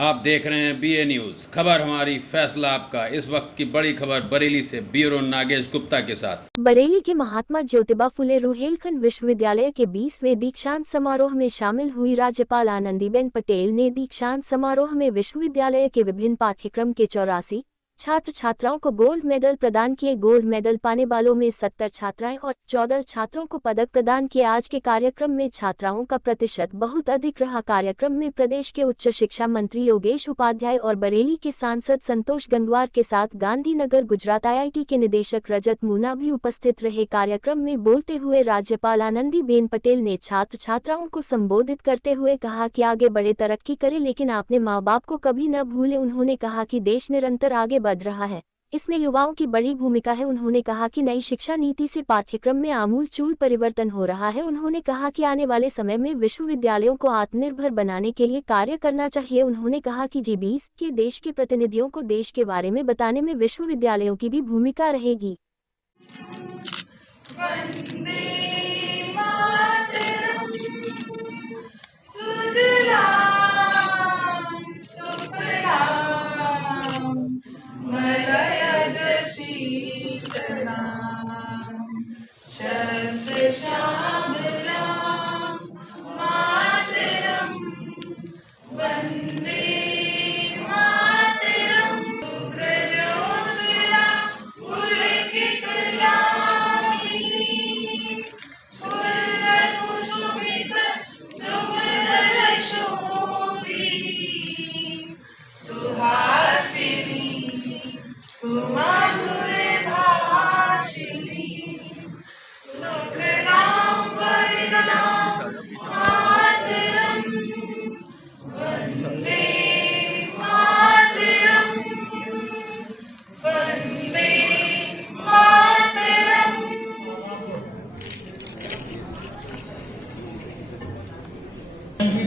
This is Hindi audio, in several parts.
आप देख रहे हैं बीए न्यूज, खबर हमारी फैसला आपका। इस वक्त की बड़ी खबर बरेली से ब्यूरो नागेश गुप्ता के साथ। बरेली के महात्मा ज्योतिबा फुले रुहेलखंड विश्वविद्यालय के 20वें दीक्षांत समारोह में शामिल हुई राज्यपाल आनंदीबेन पटेल ने दीक्षांत समारोह में विश्वविद्यालय के विभिन्न पाठ्यक्रम के 84 छात्र छात्राओं को गोल्ड मेडल प्रदान किए। गोल्ड मेडल पाने वालों में 70 छात्राएं और 14 छात्रों को पदक प्रदान किए। आज के कार्यक्रम में छात्राओं का प्रतिशत बहुत अधिक रहा। कार्यक्रम में प्रदेश के उच्च शिक्षा मंत्री योगेश उपाध्याय और बरेली के सांसद संतोष गंगवार के साथ गांधीनगर गुजरात IIT के निदेशक रजत मूना भी उपस्थित रहे। कार्यक्रम में बोलते हुए राज्यपाल आनंदीबेन पटेल ने छात्र छात्राओं को संबोधित करते हुए कहा कि आगे बढ़े, तरक्की करें, लेकिन अपने माँ बाप को कभी न भूले। उन्होंने कहा कि देश निरंतर आगे बढ़ रहा है, इसमें युवाओं की बड़ी भूमिका है। उन्होंने कहा कि नई शिक्षा नीति से पाठ्यक्रम में आमूलचूल परिवर्तन हो रहा है। उन्होंने कहा कि आने वाले समय में विश्वविद्यालयों को आत्मनिर्भर बनाने के लिए कार्य करना चाहिए। उन्होंने कहा कि G20 के देश के प्रतिनिधियों को देश के बारे में बताने में विश्वविद्यालयों की भी भूमिका रहेगी।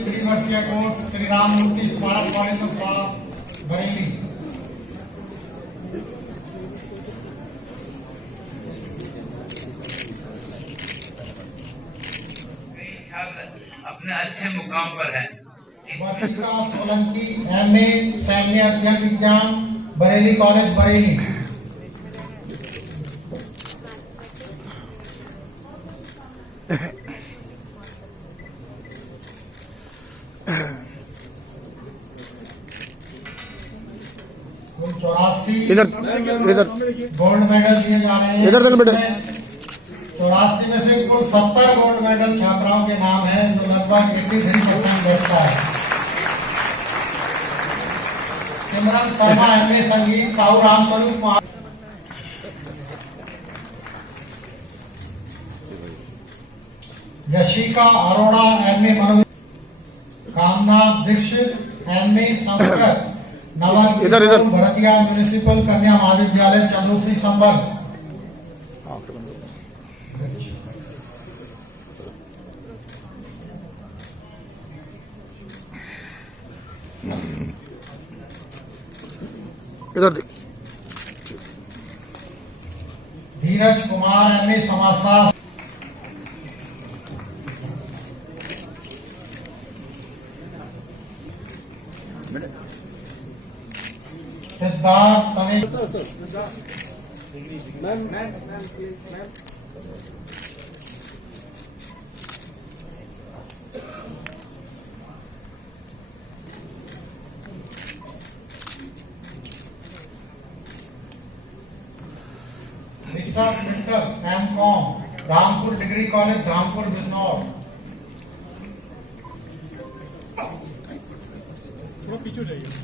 त्रिवर्षीय कोर्स श्री राम मूर्ति स्मारक कॉलेज ऑफ बरेली। छात्र अपने अच्छे मुकाम पर है। वर्षिका सोलंकी MA सैन्य अध्ययन विज्ञान बरेली कॉलेज बरेली। कुल 84 इधर गोल्ड मेडल दिए जा रहे हैं। इधर तक बेटा। 84 में से कुल 70 गोल्ड मेडल छात्राओं के नाम है, जो लगभग 83% बैठता है। सिमरन शर्मा MA संगीत साहू रामस्वरूप, यशिका अरोड़ा MA मनोविज्ञान, कामना दीक्षित MA संस्कृत नवल भरतिया म्यूनिसिपल कन्या महाविद्यालय चंदूसी संबल। इधर देख। धीरज कुमार MA समाजशास्त्र। सिद्धार्थ तनिक Rishabh Mittal MCom Dhampur degree college Dhampur Bijnor. पीछे जाइए।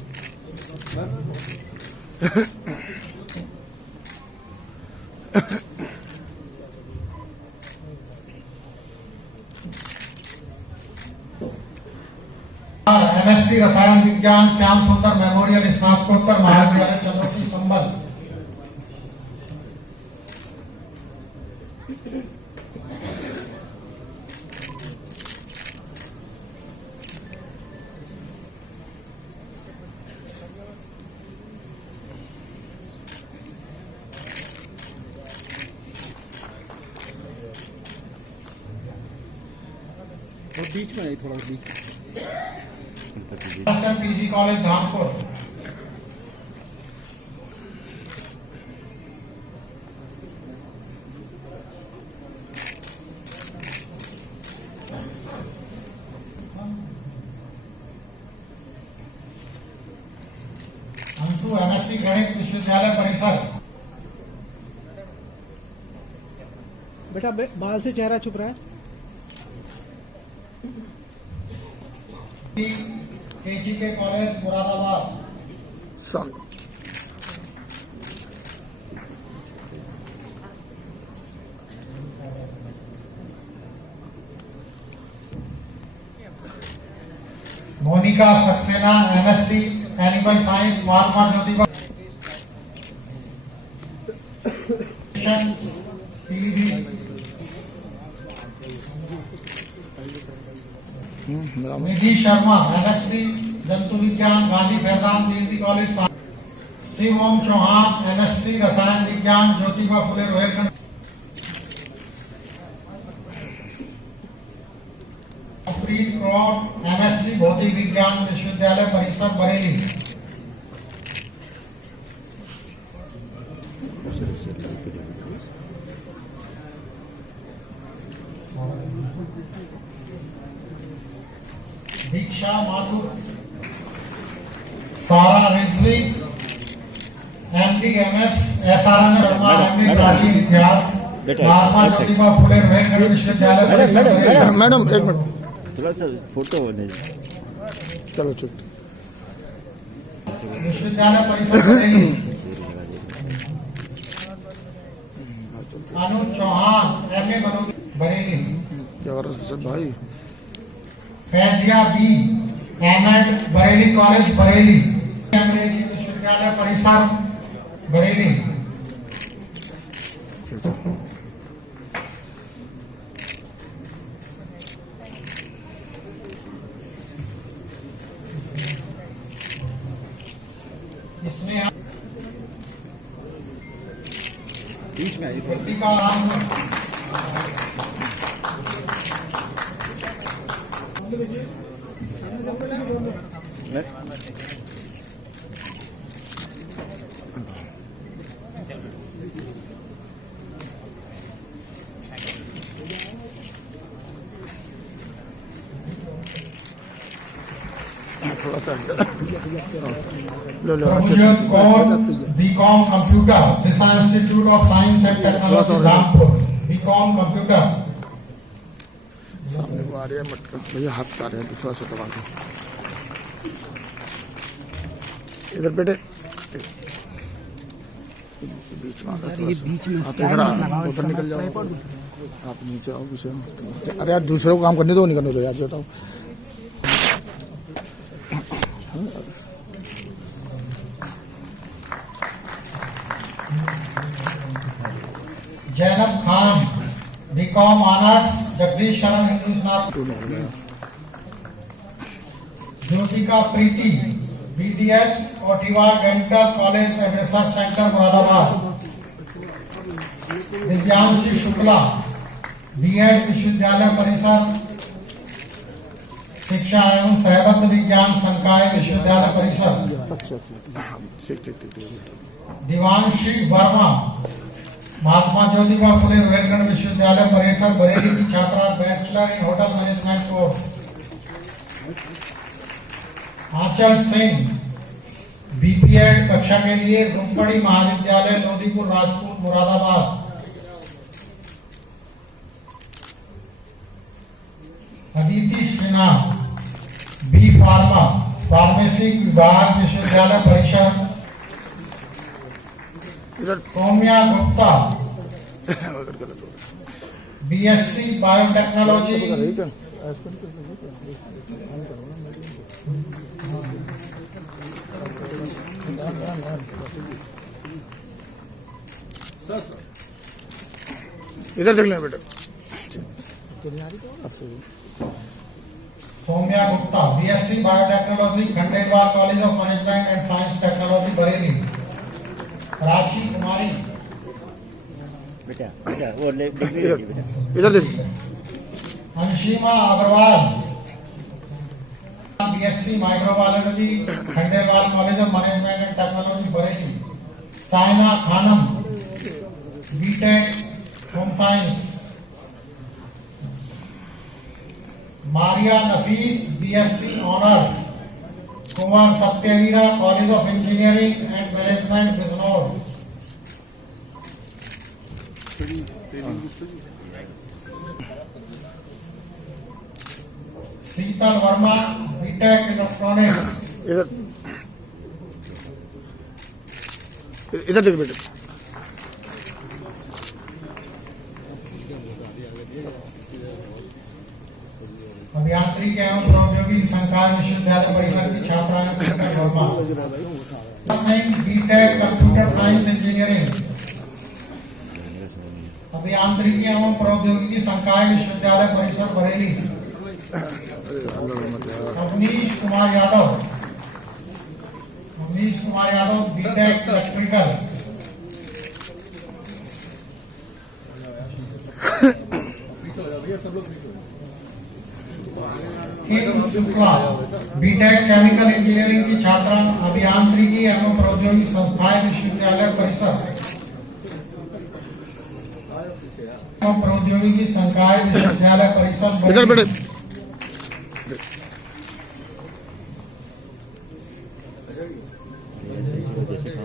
MSc रसायन विज्ञान श्याम सुंदर मेमोरियल स्नातकोत्तर महाविद्यालय चंदौसी संबल। और बीच में नहीं, थोड़ा बीच PG college Dhampur. Anshu MSc गणित विश्वविद्यालय परिसर। बेटा बाल से चेहरा छुप रहा है। KG K college Moradabad. Monika Saxena MSc animal science Mahatma Jyotiba Nidhi Sharma MSc जंतु विज्ञान Gandhi Faizan PG college. Shiv Om Chauhan MSc रसायन विज्ञान ज्योतिबा फुले रोहिलखंड। प्रीत कौर एमएससी भौतिक विज्ञान विश्वविद्यालय परिसर Bareilly. Diksha Mathur Sara Rizvi MD MS SRM Sharma MD प्राचीन इतिहास महात्मा ज्योतिबा फुले रोहिलखंड विश्वविद्यालय परिसर। मैडम एक मिनट थोड़ा सा फोटो नहीं। चलो चुप। विश्वविद्यालय परिसर बरेली। अनुज चौहान एमए बरेली। क्या कर रहे भाई? Faizia B MEd Bareilly college Bareilly. अंग्रेजी विश्वविद्यालय परिसर बरेली। इसमें बीच में आई कृतिका थोड़ा सा Prabhjot Kaur BCom computer Disha institute of science and technology Rampur BCom computer. सामने को आ रही है मटका भैया हाथ आ रहे हैं दूसरा से दबा दो इधर बेटे बीच में ये बीच में आप इधर उधर निकल जाओ आप नीचे आओ पीछे। अरे यार दूसरे को काम करने दो नहीं करने दो यार बताओ। जैनब खान बीकॉम ऑनर्स जगदीश शरण हिंदू स्नातक। Jyotika Preeti BDS Kotiwa dental college and research centre Moradabad. Divyanshi Shukla BEd विश्वविद्यालय परिसर शिक्षा एवं सहबद्ध विज्ञान संकाय विश्वविद्यालय परिसर। दिवांशी वर्मा महात्मा ज्योतिबा फुले रोहिलखंड विश्वविद्यालय परिसर बरेली की छात्रा bachelor in hotel management course. Anchal Singh BPEd कक्षा के लिए रुमपड़ी महाविद्यालय Lodhipur Rajput Moradabad. Aditi Sinha B pharma pharmacy विभाग विश्वविद्यालय परिसर। सौम्या गुप्ता बीएससी बायोटेक्नोलॉजी इधर देख लें बेटा। Saumya Gupta BSc biotechnology Khandelwal college of management and science technology Bareilly. Ranchi Kumari बेटा बेटा वो ले इधर देख। Anshima Agarwal BSc microbiology Khandelwal college of management and technology Bareilly, Saina Khanam BTech home science, Maria Nafees BSc honours Kumar Satyavira college of engineering and management Bijnor, Sheetal Verma BTech electronics, इधर देख बेटे। अभियांत्रिकी एवं प्रौद्योगिकी संकाय विश्वविद्यालय परिसर की छात्राएं Sheetal Verma, Singh BTech computer science engineering, अभियांत्रिकी एवं प्रौद्योगिकी संकाय विश्वविद्यालय परिसर Bareilly, Avnish Kumar Yadav BTech electrical, King Shukla BTech chemical engineering की छात्रा, अभियांत्रिकी एवं प्रौद्योगिकी संस्थाएं विश्वविद्यालय परिसर एवं प्रौद्योगिकी संकाय विश्वविद्यालय परिसर इधर बेटे।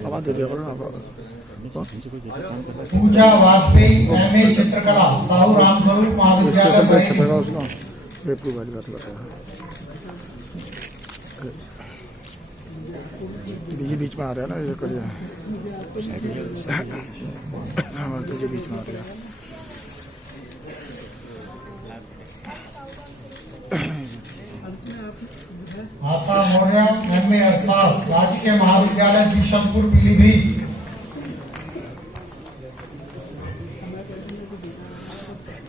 आवाज दे दिया करो ना। पूजा वाजपेयी एमए चित्रकला साहू रामस्वरूप महाविद्यालय बरेली, बीच में आ रहा है ना, ये करिए हमारे तुझे बीच में आ रहा है। आशा मौर्य एमए अर्थशास्त्र राजकीय महाविद्यालय बिशनपुर पीलीभीत,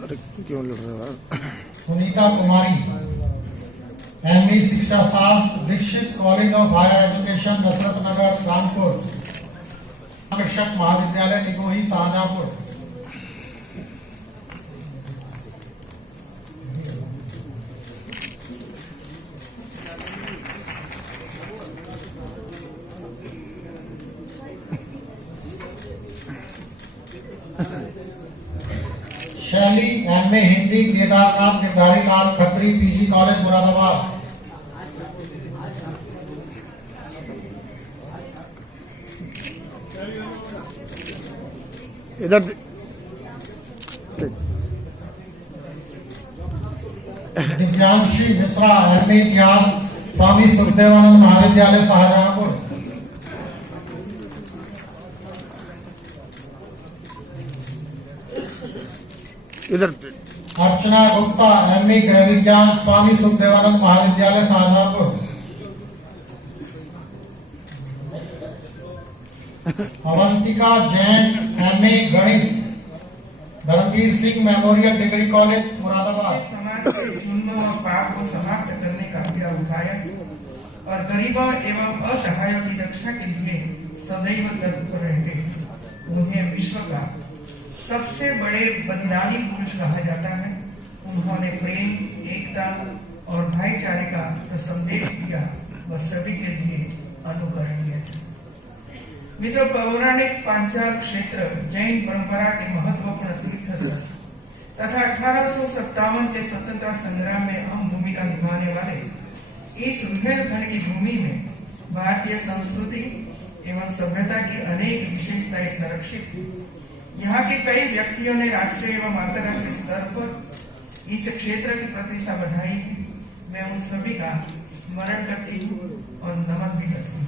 अरे क्यों लड़ रहे हो? सुनीता कुमारी एमए शिक्षा शास्त्र Dixit college of higher education Nasrat Nagar Kanpur, कृषक महाविद्यालय Nigohi Shahjahanpur, Shaili MA Hindi Kedarnath Girdhari Lal Khatri PG college Moradabad, इधर दिव्यांशी मिश्रा एमए इतिहास स्वामी सुखदेवानंद महाविद्यालय शाहजहांपुर, इधर अर्चना गुप्ता एमए गृह विज्ञान स्वामी सुखदेवानंद महाविद्यालय शाहजहांपुर, अवंतिका जैन एमए गणित Dharamvir Singh memorial degree college Moradabad, समाज से जुल्म और पाप को समाप्त करने का बीड़ा उठाया और गरीबों एवं असहायों की रक्षा के लिए सदैव तत्पर रहते हैं। उन्हें विश्व का सबसे बड़े बलिदानी पुरुष कहा जाता है। उन्होंने प्रेम, एकता और भाईचारे का जो संदेश दिया वह सभी के लिए अनुकरणीय है। मित्रों, पौराणिक पांचाल क्षेत्र जैन परंपरा के महत्वपूर्ण तीर्थ स्थल तथा 1857 के स्वतंत्रता संग्राम में अहम भूमिका निभाने वाले इस रुहेलखंड की भूमि में भारतीय संस्कृति एवं सभ्यता की अनेक विशेषताएं संरक्षित है। यहाँ के कई व्यक्तियों ने राष्ट्रीय एवं अंतर्राष्ट्रीय स्तर पर इस क्षेत्र की प्रतिष्ठा बढ़ाई है। मैं उन सभी का स्मरण करती हूँ और नमन भी करती हूँ।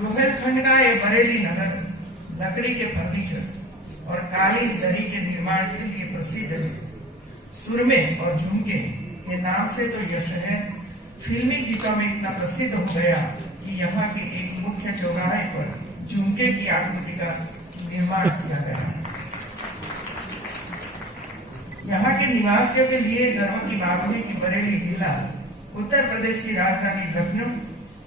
रुहेलखंड का ये बरेली नगर लकड़ी के फर्नीचर और काली दरी के निर्माण के लिए प्रसिद्ध है। सुरमे और झुमके के नाम से तो यह शहर फिल्मी गीतों में इतना प्रसिद्ध हो गया कि यहाँ के एक मुख्य चौराहे पर झुमके की आकृति का निर्माण किया गया। यहाँ के निवासियों के लिए गर्व की बात है कि बरेली जिला उत्तर प्रदेश की राजधानी लखनऊ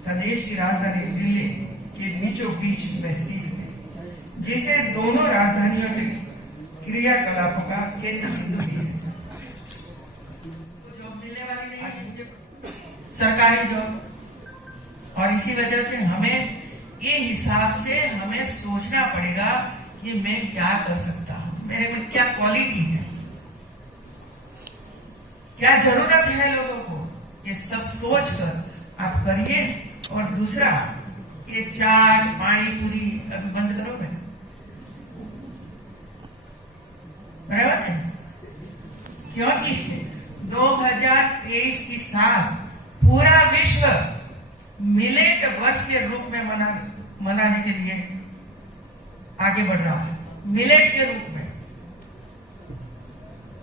तथा देश की राजधानी दिल्ली के बीचों बीच में स्थित है, जिसे दोनों राजधानियों के क्रियाकलापों का केंद्र बिंदु भी है। जो मिलने वाली सरकारी जॉब। और इसी वजह से हमें ये हिसाब से हमें सोचना पड़ेगा कि मैं क्या कर सकता हूं, मेरे में क्या क्वालिटी है, क्या जरूरत है लोगों को। ये सब सोचकर आप करिए। और दूसरा, ये चाट पानी पूरी अभी बंद करोगे, बराबर है? क्योंकि 2023 की साल पूरा विश्व मिलेट वर्ष के रूप में मनाने के लिए आगे बढ़ रहा है, मिलेट के रूप में।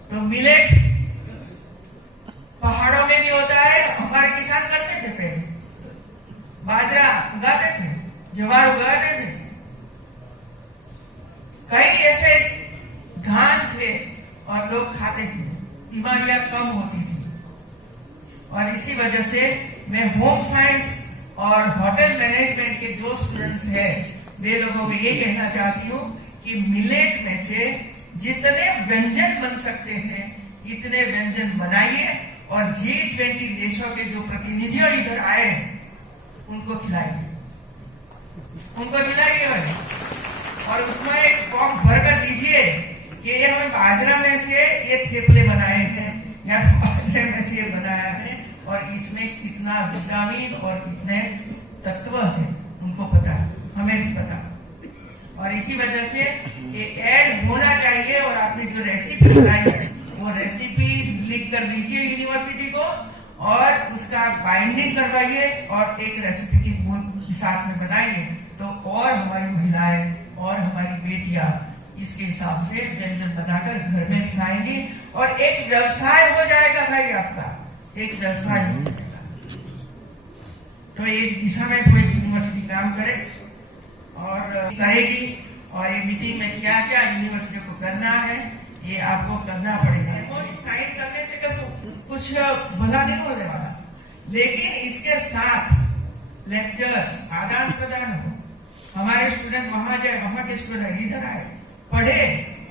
तो मिलेट पहाड़ों में भी होता है, हमारे किसान करते थे पहले, बाजरा उगाते थे, ज्वार उगाते थे, कई ऐसे धान थे और लोग खाते थे, बीमारियां कम होती थी। और इसी वजह से मैं होम साइंस और होटल मैनेजमेंट के जो स्टूडेंट्स हैं वे लोगों को ये कहना चाहती हूँ कि मिलेट में से जितने व्यंजन बन सकते हैं इतने व्यंजन बनाइए और G20 देशों के जो प्रतिनिधियों इधर आए उनको खिलाइए, और उसमें एक बॉक्स भरकर दीजिए कि ये हमें बाजरा में से ये थेपले बनाए हैं या तो बाजरे में से ये बनाया है और इसमें कितना विटामिन और कितने तत्व है उनको पता है, हमें भी पता। और इसी वजह से ये ऐड होना चाहिए। और आपने जो रेसिपी बनाई है वो रेसिपी लिख कर दीजिए यूनिवर्सिटी को और उसका बाइंडिंग करवाइए और एक रेसिपी की बुक साथ में बनाइए, तो और हमारी महिलाएं और हमारी बेटियां इसके हिसाब से व्यंजन बनाकर घर में खिलाएंगी और एक व्यवसाय हो जाएगा भाई, आपका एक व्यवसाय हो जाएगा। तो एक दिशा में कोई यूनिवर्सिटी काम करे और करेगी, और ये मीटिंग में क्या क्या यूनिवर्सिटी को करना है ये आपको करना पड़ेगा। और साइन करने से कुछ भला नहीं होने वाला, लेकिन इसके साथ लेक्चर्स आदान प्रदान हो, हमारे स्टूडेंट वहां जाए, वहां के स्टूडेंट इधर आए, पढ़े,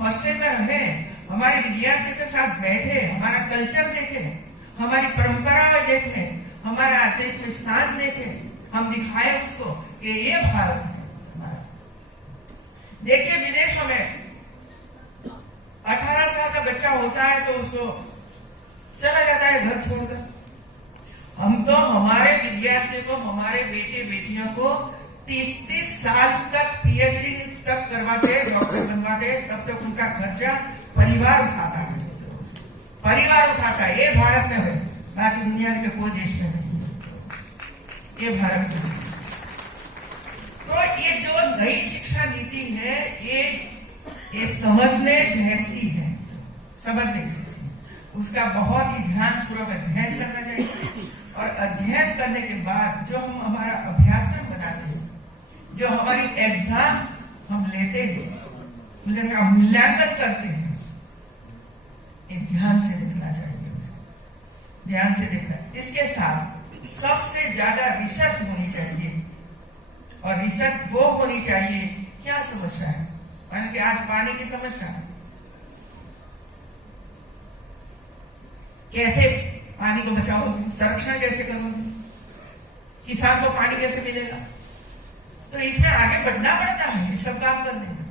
हॉस्टल में रहे, हमारे विद्यार्थियों के साथ बैठे, हमारा कल्चर देखे, हमारी परंपरा देखे, हमारा आध्यात्मिक स्थान देखे, हम दिखाए उसको कि ये भारत है हमारा। देखिए विदेशों में 18 साल का बच्चा होता है तो उसको चला जाता है घर छोड़कर। हम तो हमारे विद्यार्थियों को, हमारे बेटे बेटियों को 30-30 साल तक PhD तक करवाते, डॉक्टर बनवाते, तब तक उनका खर्चा परिवार उठाता है, परिवार उठाता है। ये भारत में है, बाकी दुनिया के कोई देश में नहीं है, ये भारत में है। तो ये जो नई शिक्षा नीति है ये समझने जैसी है, समझने जैसी, उसका बहुत ही ध्यानपूर्वक अध्ययन करना चाहिए। और अध्ययन करने के बाद जो हम हमारा अभ्यासक्रम बनाते हैं, जो हमारी एग्जाम हम लेते हैं, मूल्यांकन करते हैं, ये ध्यान से देखना चाहिए, ध्यान से देखना। इसके साथ सबसे ज्यादा रिसर्च होनी चाहिए, और रिसर्च वो होनी चाहिए क्या समस्या है, कि आज पानी की समस्या है, कैसे पानी को बचाओगे, संरक्षण कैसे करोगे, किसान को पानी कैसे मिलेगा। तो इसमें आगे बढ़ना पड़ता है ये सब काम करने में।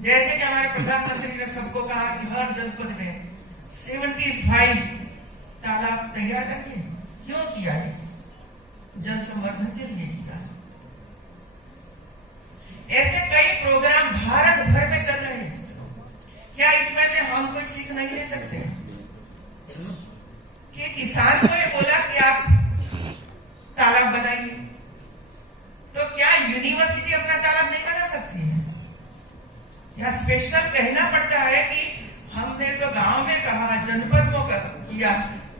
जैसे कि हमारे प्रधानमंत्री ने सबको कहा कि हर जनपद में 75 तालाब तैयार करिए। क्यों किया है? जल संवर्धन के लिए किया। ऐसे कई प्रोग्राम भारत भर में चल रहे हैं। क्या इसमें से हम कोई सीख नहीं ले सकते कि किसान को ये बोला कि आप तालाब बनाइए, तो क्या यूनिवर्सिटी अपना तालाब नहीं बना सकती है? या स्पेशल कहना पड़ता है कि हमने तो गांव में कहा, जनपद को किया,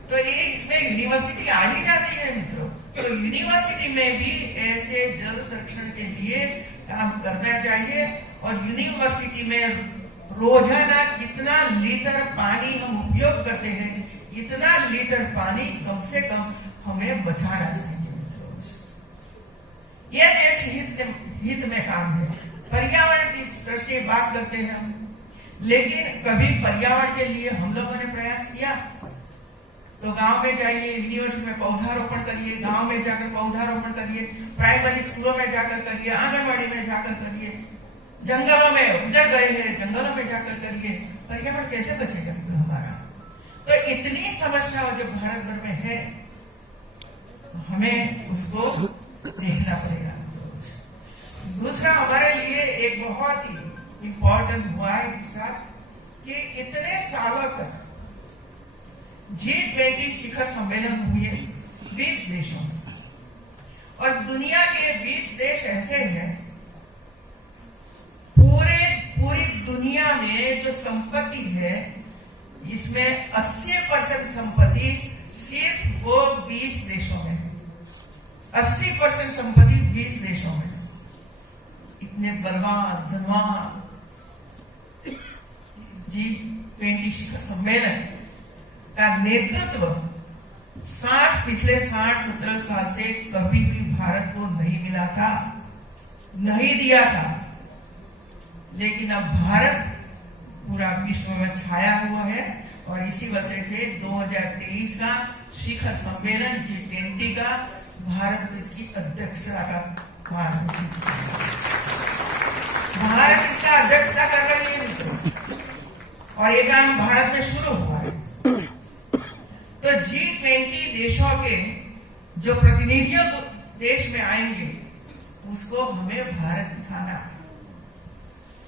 तो ये इसमें यूनिवर्सिटी आ ही जाती है मित्रों। तो यूनिवर्सिटी में भी ऐसे जल संरक्षण के लिए काम करना चाहिए। और यूनिवर्सिटी में रोजाना कितना लीटर पानी हम उपयोग करते हैं, इतना लीटर पानी कम से कम हमें बचाना चाहिए मित्रों। यह देश हित में काम है। पर्यावरण की दृष्टि बात करते हैं हम, लेकिन कभी पर्यावरण के लिए हम लोगों ने प्रयास किया? तो गांव में जाइए, यूनिवर्सिटी में पौधारोपण करिए, गांव में जाकर पौधारोपण करिए, प्राइमरी स्कूलों में जाकर करिए, आंगनबाड़ी में जाकर करिए, जंगलों में उजड़ गए हैं, जंगलों में जाकर करिए। पर्यावरण कैसे बचेगा हमारा? तो इतनी समस्या जब भारत भर में है, तो हमें उसको देखना पड़ेगा। दूसरा, हमारे लिए एक बहुत ही इम्पोर्टेंट हुआ है साथ कि इतने सालों तक G20 शिखर सम्मेलन हुए 20 देशों में, और दुनिया के 20 देश ऐसे हैं, पूरी दुनिया में जो संपत्ति है इसमें 80% संपत्ति सिर्फ वो 20 देशों में है। 80% संपत्ति 20 देशों में। इतने बलवान धनवान G20 शिखर सम्मेलन का नेतृत्व पिछले 60-70 साल से कभी भी भारत को नहीं मिला था, नहीं दिया था। लेकिन अब भारत पूरा विश्व में छाया हुआ है, और इसी वजह से 2023 का शिखर सम्मेलन G20 का भारत इसकी अध्यक्षता का भारत इसका अध्यक्षता कर रही है, और ये काम भारत में शुरू हुआ है। तो G20 देशों के जो प्रतिनिधियों देश में आएंगे, उसको हमें भारत दिखाना है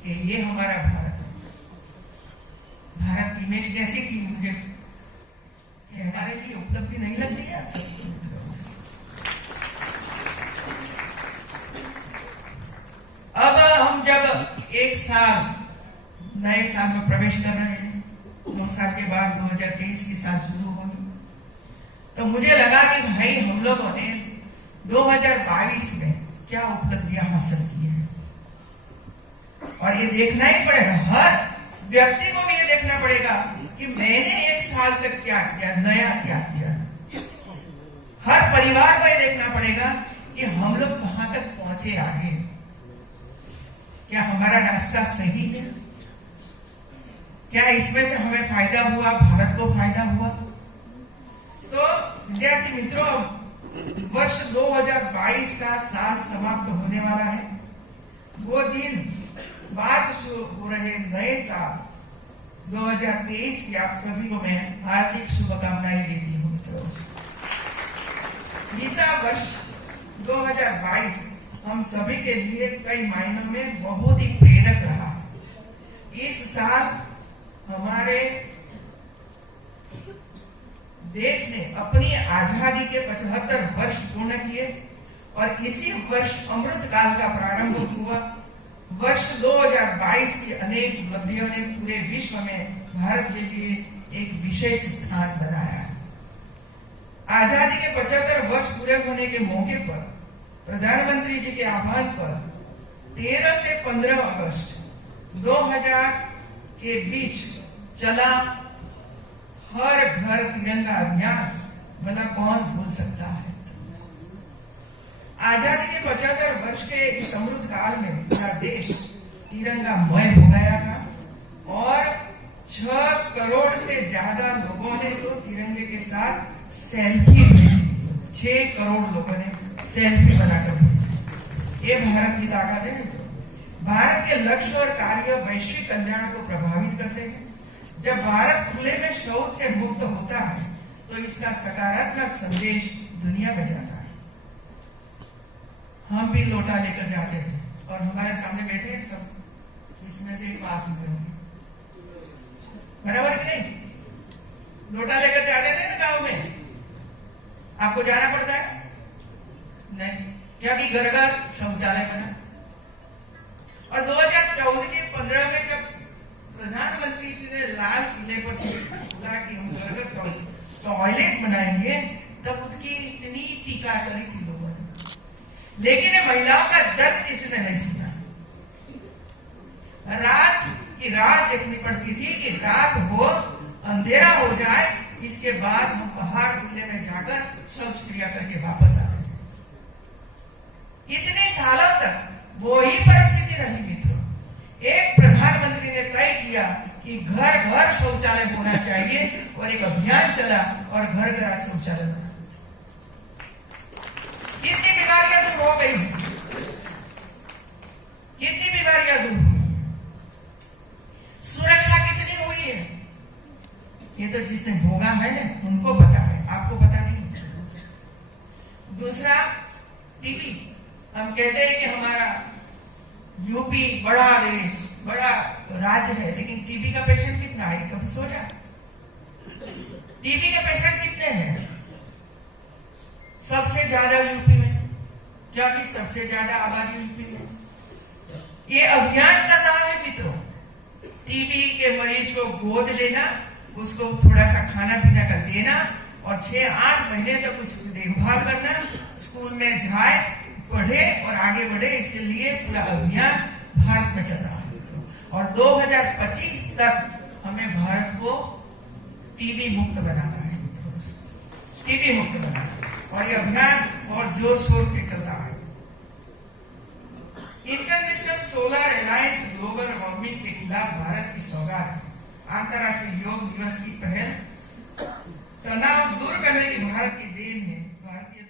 कि ये हमारा भारत है। भारत की इमेज कैसी थी, मुझे हमारे लिए उपलब्धि नहीं लगती है आप सबको। अब हम जब एक साल नए साल में प्रवेश कर रहे हैं, 2 साल के बाद 2023 की साल शुरू होगी, तो मुझे लगा कि भाई हम लोगों ने 2022 में क्या उपलब्धियां हासिल की है, और ये देखना ही पड़ेगा। हर व्यक्ति को भी ये देखना पड़ेगा कि मैंने एक साल तक क्या किया, नया क्या किया। हर परिवार को ये देखना पड़ेगा कि हम लोग कहां तक पहुंचे आगे, क्या हमारा रास्ता सही है, क्या इसमें से हमें फायदा हुआ, भारत को फायदा हुआ। तो विद्यार्थी मित्रों, वर्ष 2022 का साल समाप्त होने वाला है। वो दिन बाद शुरू हो रहे नए साल 2023 की आप सभी को मैं हार्दिक शुभकामनाएं देती हूँ मित्रों। बीता वर्ष 2022 हम सभी के लिए कई मायनों में बहुत ही प्रेरक रहा। इस साल हमारे देश ने अपनी आजादी के 75 वर्ष पूर्ण किए, और इसी वर्ष अमृत काल का प्रारंभ हुआ। वर्ष 2022 की अनेक उपलब्धियों ने पूरे विश्व में भारत के लिए एक विशेष स्थान बनाया है। आजादी के 75 वर्ष पूरे होने के मौके पर प्रधानमंत्री जी के आह्वान पर 13 से 15 अगस्त 2000 के बीच चला हर घर तिरंगा अभियान, भला कौन भूल सकता है। आजादी के 75 वर्ष के इस अमृत काल में पूरा देश तिरंगामय हो गया था, और 6 करोड़ से ज्यादा लोगों ने तो तिरंगे के साथ सेल्फी भेजी। 6 करोड़ लोगों ने सेल्फी बनाकर भेजी। ये भारत की ताकत है। भारत के लक्ष्य और कार्य वैश्विक कल्याण को प्रभावित करते हैं। जब भारत खुले में शौच से मुक्त होता है, तो इसका सकारात्मक संदेश दुनिया में जाता है। हम भी लोटा लेकर जाते थे, और हमारे सामने बैठे सब, इसमें से एक पास में बराबर कि नहीं? लोटा लेकर जाते थे ना गांव में। आपको जाना पड़ता है नहीं, क्योंकि घर घर शौचालय बना। और 2014 के 15 में जब प्रधानमंत्री जी ने लाल किले पर से बोला कि हम घर घर टॉयलेट बनाएंगे, तब उसकी इतनी टीका करी थी लोगों ने। लेकिन महिलाओं का दर्द किसी ने नहीं सुना। रात की रात देखनी पड़ती थी कि रात हो, अंधेरा हो जाए, इसके बाद हम बाहर खुले में जाकर शौच क्रिया करके वापस आते थे। इतने सालों तक वही परिस्थिति रही मित्रों। एक प्रधानमंत्री ने तय किया कि घर घर शौचालय होना चाहिए और एक अभियान चला और घर घर शौचालय बना। कितनी बीमारियां दूर हो गई, कितनी बीमारियां दूर हुई, सुरक्षा कितनी हुई है, ये तो जिसने भोगा है ना उनको पता है, आपको पता नहीं। दूसरा टीबी, हम कहते हैं कि हमारा यूपी बड़ा देश, बड़ा राज्य है, लेकिन टीबी का पेशेंट कितना है कभी सोचा? टीबी के पेशेंट कितने हैं? सबसे ज्यादा यूपी में, क्योंकि सबसे ज्यादा आबादी यूपी में। ये अभियान चल रहा है मित्रों, टीबी के मरीज को गोद लेना, उसको थोड़ा सा खाना पीना कर देना और 6-8 महीने तक उसकी देखभाल करना, स्कूल में जाए, पढ़े और आगे बढ़े, इसके लिए पूरा अभियान भारत में चल रहा है। और 2025 तक हमें भारत को टीबी मुक्त बनाना है, टीबी मुक्त बनाना है, और ये अभियान बहुत जोर शोर से चल रहा है। International solar alliance global warming के खिलाफ भारत की सौगात, अंतर्राष्ट्रीय योग दिवस की पहल तनाव दूर करने की भारत की देन है। भारतीय